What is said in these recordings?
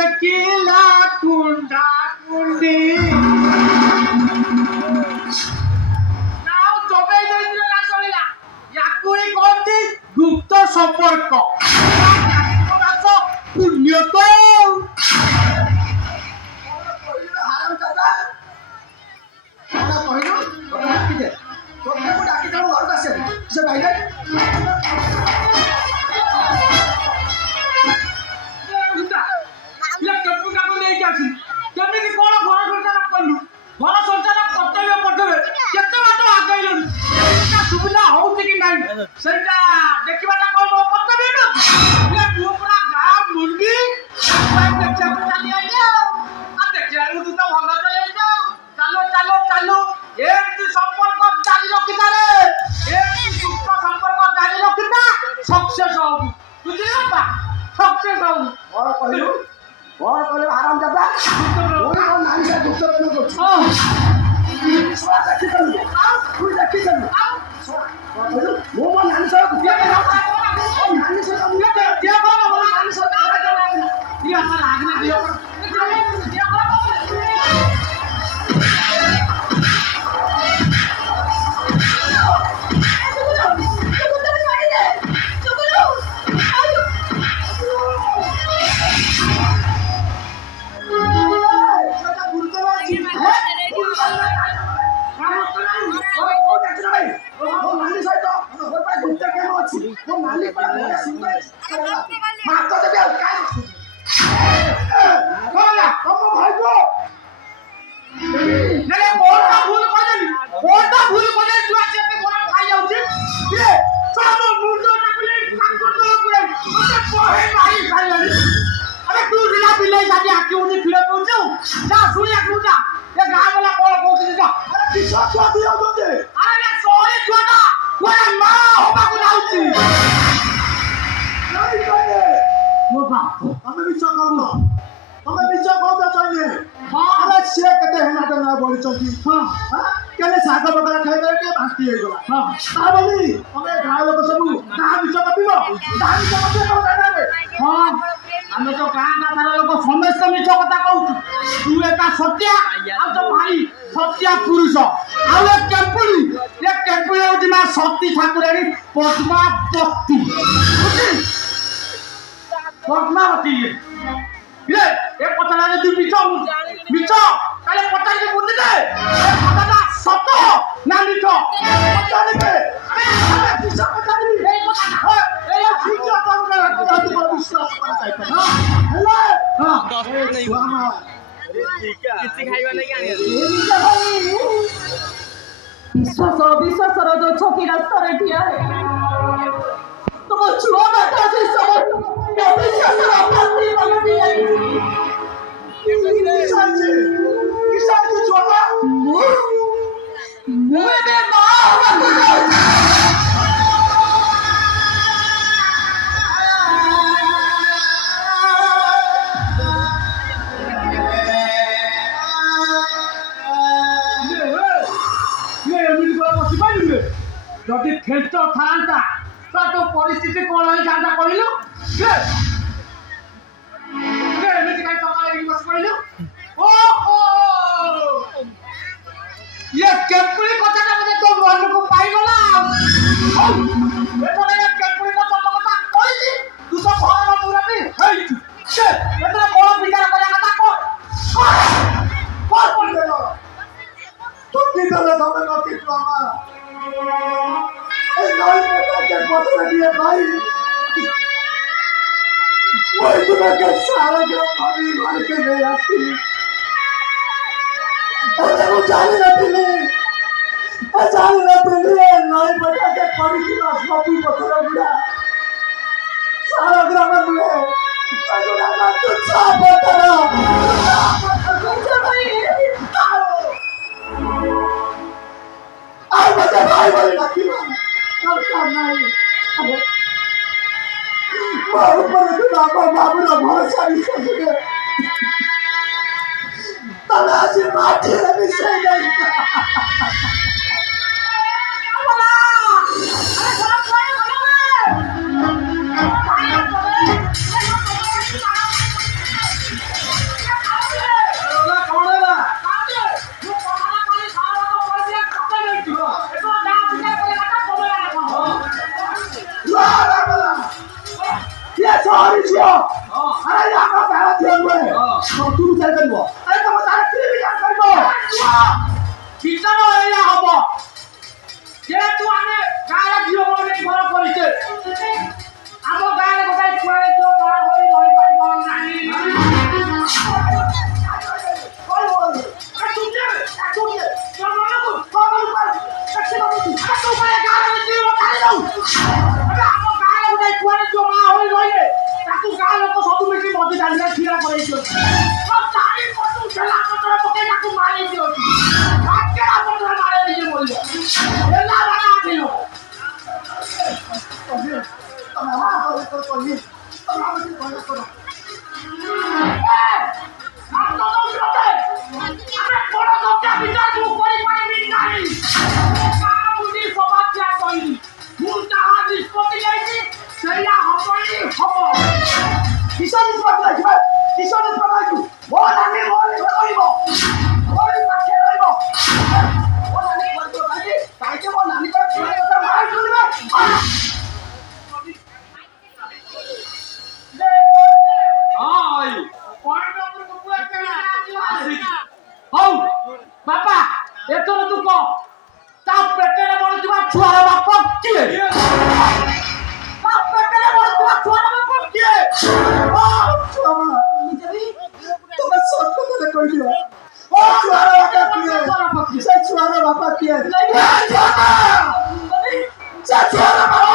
ଦେଖିଲା କୁଣ୍ଡା କୁଣ୍ଡି ନାଉ ଜମେଇ ଦେଇଥିଲେ ନା ଶୁଣିଲା ୟାକୁ ହିଁ କହନ୍ତି ଗୁପ୍ତ ସମ୍ପର୍କ ପୁଣ୍ୟ ତ ସେଇଟା ଦେଖିବାଟା କଣ ମୋ କର୍ତ୍ତବ୍ୟ ନୁହଁ ମୁଁ ପୁରା ଗାଁ ମୁଣ୍ଡି ଦେଖିବାକୁ ଚାଲି ଆଇଲି ଆଉ ଦେଖିବାକୁ ତୁ ତ ଭଲ ଚଲେଇଛ ଚାଲୁ ଚାଲୁ ଚାଲୁ ଏମିତି ସମ୍ପର୍କ ଜାରି ରଖିଥାରେ ଏମିତି ସୁସ୍ଥ ସମ୍ପର୍କ ଜାରି ରଖିଥା ସକ୍ସେସ୍ ହବୁ ବୁଝିଲ ବାପା ସକ୍ସେସ୍ ହବୁ କଣ କହିଲୁ ଆରାମ ଦାଦା ନାନୀ ସାର୍ ଗୁପ୍ତ ଦେଖିଥିଲୁ ମୁଁ ମୋ ନାନୀ ସହ ନାନୀ ଶାଗ ପକଡ଼ା ଖାଇଦେଲେ ଟିକେ ବାନ୍ତି ହେଇଗଲା ତା ବୋଲି ତମେ ଗାଁ ଲୋକ ସବୁ ଗାଁ ବିଷ କପିବ ହଁ ଆମେ ତ ଗାଁ ଗାଁର ଲୋକ ସମସ୍ତେ ମିଛ କଥା କହୁଛୁ ତୁ ଏକା ସତ୍ୟା ଆଉ ତୋ ଭାଇ ସତ୍ୟା ପୁରୁଷ ଆଉ ଏ କେମ୍ପୁଳି ହଉଛି ମା ସତୀ ଠାକୁରାଣୀ ପଦ୍ମାବତୀ ପଦ୍ମାବତୀ ଏ କଥାଟା ଯଦି ମିଛ ତାହେଲେ ପଚାରିକି ବୁଝିଦେ ଏ କଥାଟା ସତ ନା ମିଛ ପଚାରିବେ ବିଶ୍ୱାସର ଯୋଉ ଛକି ରାସ୍ତାରେ ଠିଆ ତମ ଛୁଆ ବାଟା ସେ ଅବିଶ୍ୱାସର ଅଶାନ୍ତି ମୁଁ ଏବେ ମା ହବାକୁ ଯାଉଛି যদি খেষ্ট থান্তা তো পরিস্থিতি কোন হইଥାନ୍ତା କହିଲୁ এମିତି କାଇଁ ସକାଳେ ବସି ପଡ଼ିଲୁ ଓହୋ ଇଏ କେମ୍ପୁଳି କଥାଟା ବୋଧେ ତୋ ମନକୁ ପାଇଗଲା ଏଥର ଏ କେମ୍ପୁଳି ସତ କଥା କହିଛି ତୁ ତ ଘରର ମୁରବୀ ହେଇଛୁ ଏଥର କଣ ବିଚାର କରିବା କଥା କଣ ପଡ଼ିଦେଲ ତୁ କିଦଲେ ତମେ ନକିଛୁ আমার এই নয় পতাকে পথরে দিয়ে ভাই ওই তোমাকে সারা গ্রাম ভাবি ঘরকে নিয়ে আসছিলি ମୁଁ ଜାଣିନଥିଲି ନଈ ପଟାକେ ପଡ଼ିଥିବା ସବୁ ପଥର ଗୁଡ଼ା ସାରା ଗ୍ରାମ ନୁହେଁ ତୁଚ୍ଛା ପଥର ଆଉ ମତେ ଭାଇ ବୋଲି ଡାକିବା ଦରକାର ନାହିଁ ମୋ ଉପରେ ଥିବା ମୋ ବାବୁର ଭରସା ବିଶ୍ୱାସରେ ତମେ ଆଜି ମାଟିରେ ମିଶାଇ ଦେଇଛ ମୋରି ଝିଅ ଆରେ ଆମ ଗାଁ ଝିଅ ନୁହେଁ ତୁ ବିଚାର କରିବ ଆରେ ତମ ତାର କିଏ ବିଚାର କରିବ ବିଚାର ଏଇଆ ହବ ଯେହେତୁ ଆମେ ଗାଁର ଝିଅ ବୋଲେ ଘର କରିଛେ ଆମ ଗାଁରେ ଗୋଟାଏ ଛୁଆରେ ଯୋଉ ବଡ଼ ହୋଇ ରହିପାରିବ ନାହିଁ ହଉ ବାପା ଏଥର ତୁ କହ ତା ପେଟରେ ବଢୁଥିବା ଛୁଆର ବାପ କିଏ ତା ପେଟରେ ବଢୁଥିବା ଛୁଆର ବାପ କିଏ ତମେ ସତ କଥା କହିଦିଅ ଛୁଆର ବାପା କିଏ ସେ ଛୁଆର ବାପା କିଏ ସେ ଛୁଆର ବାପା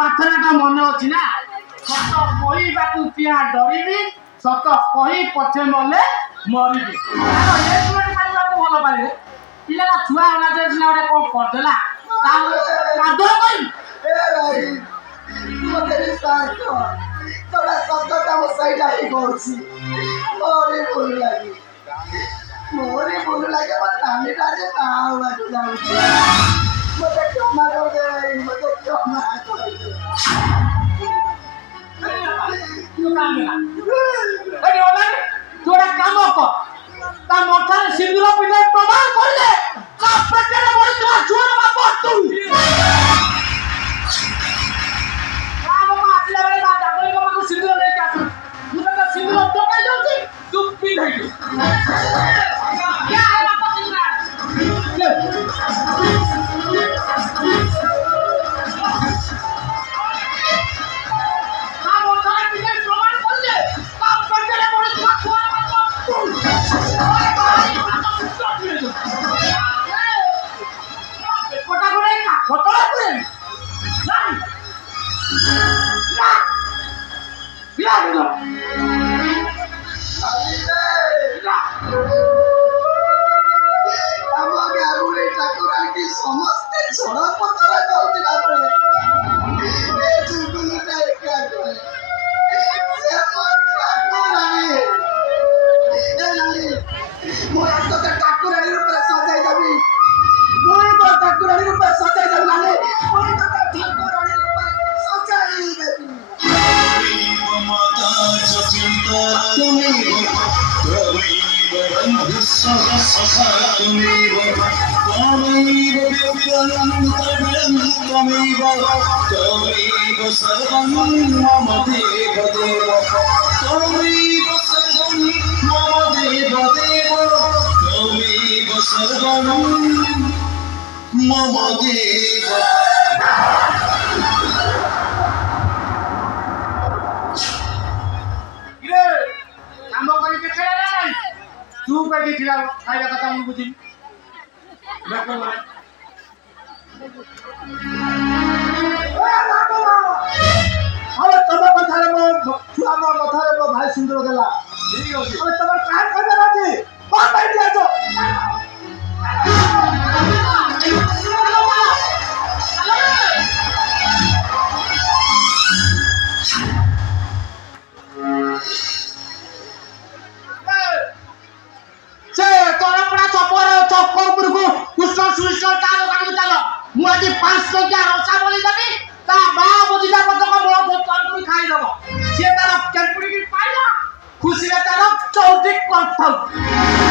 ପ୍ରାର୍ଥନାଟା ମନେ ଅଛି ନା ସତ କହିବାକୁ କିଆ ଡରିବି ସତ କହି ପଛେ ମଲେ ମରିବି ଖାଇବାକୁ ଭଲ ପାଇଲେ ପିଲାଟା ଛୁଆ ହେଲା ଯେ ସିନା ଗୋଟେ କଣ କରିଦେଲା କାଦୁଅ କହିବି তোরা সত্যটা আমার সাইড আই করছি ওরে ভুল লাগে মোরে ভুল লাগে আমার নানিটা যে নাও যাচ্ছে মতে ক্ষমা করে দে মতে ক্ষমা করে দে তোরা কাম কর তা মথারে সিঁদুর পিঁধে প্রমাণ করলে তা পেটেরে বড় ছুয়ার বাপ তুই সিঁদুর লেকে আসুন তুই তো সিঁদুর দোকান যাচ্ছি তুই পিঁধাই আমাকে আগুনে ঠাকুর আনকি সমস্ত ঝড় পথরে যাଉଥିଲା ବେଳେ ଏ ଚୁଗୁଲଟା ଏକା କରେ ସେ ମୋ ଠାକୁରାଣୀ ଏ ନାନୀ ମୁଁ ତତେ ଠାକୁରାଣୀ ରୂପରେ ସଜାଇ ଦେବି ମୁଁ ତ ଠାକୁରାଣୀ ରୂପରେ ସଜାଇ ଦେବି ନାନୀ ମୁଁ ତତେ ଠାକୁରାଣୀ ରୂପରେ ସଜାଇ ଦେବି মাতা চিন্তা তুমি त्वमेव सर्वं मम देव देव त्वमेव सर्वं मम देव देव त्वमेव सर्वं मम देव तू पे खाଇବା କଥା ମୁଁ ବୁଝିବି ତମ କଥାରେ ମୋ ଛୁଆ ମୋ କଥାରେ ମୋ ଭାଇ ସୁନ୍ଦର ଦେଲା। ଠିକ ଅଛି ତମର କାହାର ଖବର ଅଛି? କଣ ପାଇଁ ଦିଆଛ? ସେ ତଳପଡ଼ା ଚକ ଉପରକୁ କୃଷ୍ଣ ସୁଇଷ୍ଟ ତା ଦୋକାନକୁ ଚାଲ। ମୁଁ ଆଜି 5 ଟଙ୍କିଆ ରସା ବଳି ଦେବି। ତା ମା ବୁଝିଲା ପର୍ଯ୍ୟନ୍ତ ମୋ ତରଫରୁ ଖାଇଦବ। ସିଏ ତାର କେମ୍ପୁଡ଼ିକି ପାଇଲା ଖୁସିରେ ତାର ଚଉଠି କରିଥାଉ।